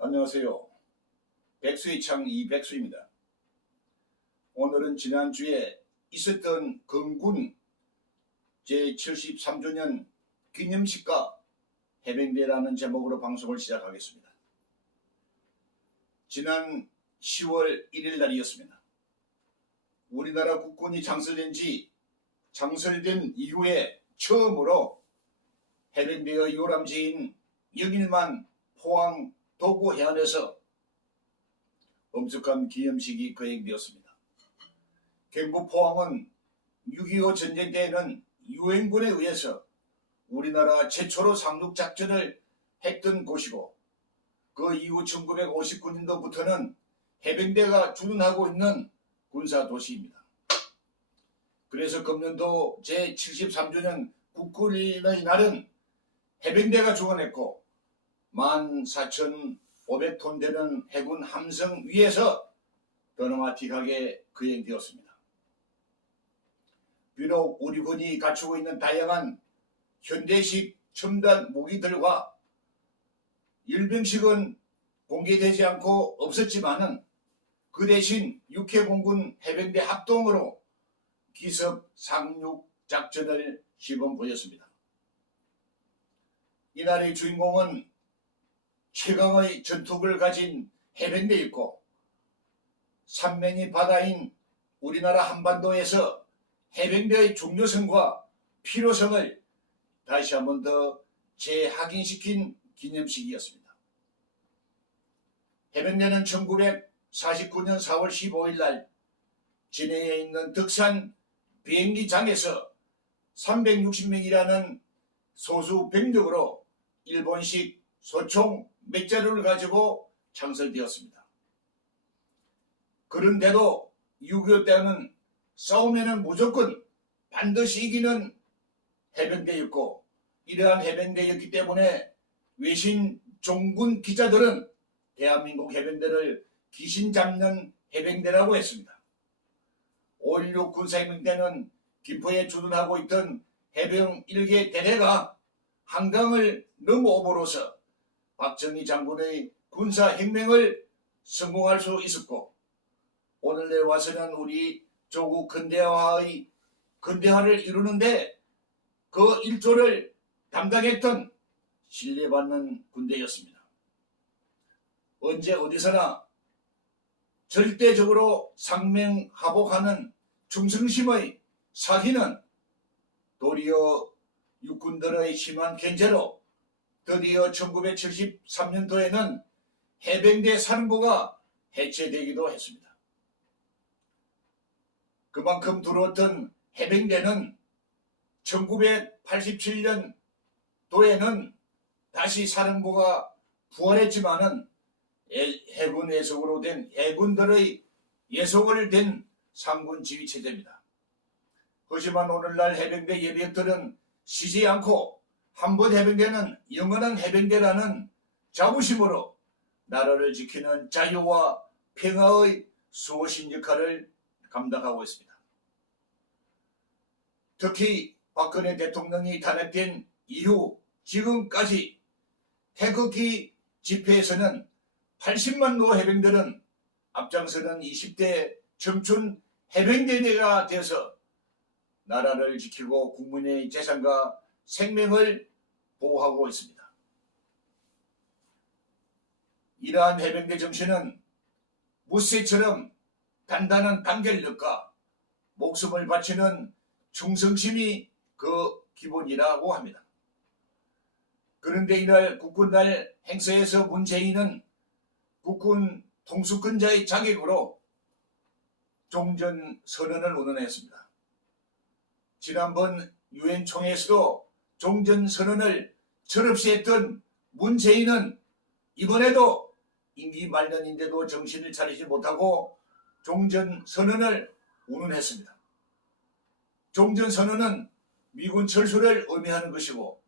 안녕하세요. 백수의 창 이백수입니다. 오늘은 지난주에 있었던 건군 제73주년 기념식과 해병대라는 제목으로 방송을 시작하겠습니다. 지난 10월 1일 날이었습니다. 우리나라 국군이 창설된 이후에 처음으로 해병대의 요람지인 영일만 포항 도구 해안에서 엄숙한 기념식이 거행되었습니다. 경북 포항은 6.25 전쟁 때에는 유엔군에 의해서 우리나라 최초로 상륙작전을 했던 곳이고, 그 이후 1959년도부터는 해병대가 주둔하고 있는 군사도시입니다. 그래서 금년도 제73주년 국군의 날은 해병대가 주관했고 14,500톤 되는 해군 함성 위에서 드라마틱하게 거행되었습니다. 비록 우리 군이 갖추고 있는 다양한 현대식 첨단 무기들과 열병식은 공개되지 않고 없었지만은 그 대신 육해공군 해병대 합동으로 기습 상륙 작전을 시범 보였습니다. 이날의 주인공은 최강의 전투력을 가진 해병대였고, 삼면이 바다인 우리나라 한반도에서 해병대의 중요성과 필요성을 다시 한번 더 재확인시킨 기념식이었습니다. 해병대는 1949년 4월 15일 날 진해에 있는 덕산 비행기장에서 360명이라는 소수 병력으로 일본식 소총 몇 자루를 가지고 창설되었습니다. 그런데도 6.25 때는 싸우면은 무조건 반드시 이기는 해병대였고, 이러한 해병대였기 때문에 외신 종군 기자들은 대한민국 해병대를 귀신 잡는 해병대라고 했습니다. 5.16 군사혁명 때는 김포에 주둔하고 있던 해병 1개 대대가 한강을 넘어옴으로써 박정희 장군의 군사혁명을 성공할 수 있었고, 오늘날 와서는 우리 조국 근대화를 이루는데 그 일조를 담당했던 신뢰받는 군대였습니다. 언제 어디서나 절대적으로 상명하복하는 충성심의 사기는 도리어 육군들의 심한 견제로 드디어 1973년도에는 해병대 사령부가 해체되기도 했습니다. 그만큼 두려웠던 해병대는 1987년도에는 다시 사령부가 부활했지만은 해군 예속으로 된 해군들의 예속을 된 상군 지휘 체제입니다. 하지만 오늘날 해병대 예비역들은 쉬지 않고 한번 해병대는 영원한 해병대라는 자부심으로 나라를 지키는 자유와 평화의 수호신 역할을 감당하고 있습니다. 특히 박근혜 대통령이 탄핵된 이후 지금까지 태극기 집회에서는 80만 노 해병들은 앞장서는 20대 청춘 해병대대가 되어서 나라를 지키고 국민의 재산과 생명을 보호하고 있습니다. 이러한 해병대 정신은 무쇠처럼 단단한 단결력과 목숨을 바치는 충성심이 그 기본이라고 합니다. 그런데 이날 국군날 행사에서 문재인은 국군 통수권자의 자격으로 종전선언을 운운했습니다. 지난번 유엔 총회에서도 종전선언을 철없이 했던 문재인은 이번에도 임기 말년인데도 정신을 차리지 못하고 종전선언을 운운했습니다. 종전선언은 미군 철수를 의미하는 것이고,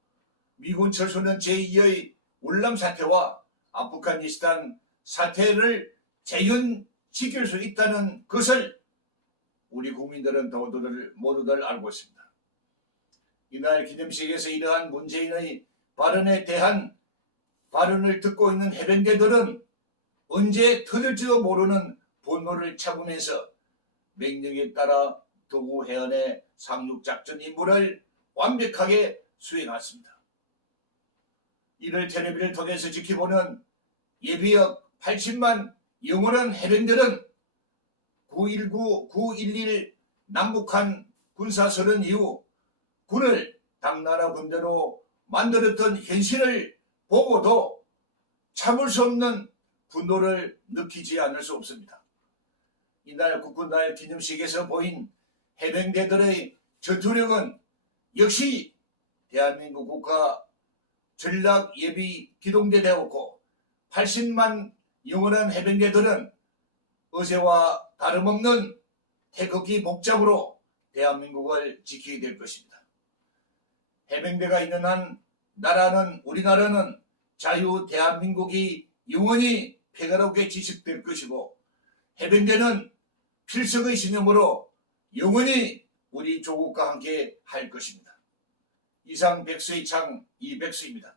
미군 철수는 제2의 월남 사태와 아프가니스탄 사태를 재현시킬 수 있다는 것을 우리 국민들은 모두들 알고 있습니다. 이날 기념식에서 이러한 문재인의 발언에 대한 발언을 듣고 있는 해병대들은 언제 터질지도 모르는 분노를 참으면서 명령에 따라 도구 해안의 상륙작전 임무를 완벽하게 수행했습니다. 이를 텔레비를 통해서 지켜보는 예비역 80만 영원한 해병들은 9.19, 9.11 남북한 군사선언 이후 군을 당나라 군대로 만들었던 현실을 보고도 참을 수 없는 분노를 느끼지 않을 수 없습니다. 이날 국군날 기념식에서 보인 해병대들의 전투력은 역시 대한민국 국가 전략예비 기동대 되었고 80만 영원한 해병대들은 어제와 다름없는 태극기 복장으로 대한민국을 지키게 될 것입니다. 해병대가 있는 한 우리나라는 자유 대한민국이 영원히 평화롭게 지속될 것이고 해병대는 필석의 신념으로 영원히 우리 조국과 함께 할 것입니다. 이상 백수의 창 이백수입니다.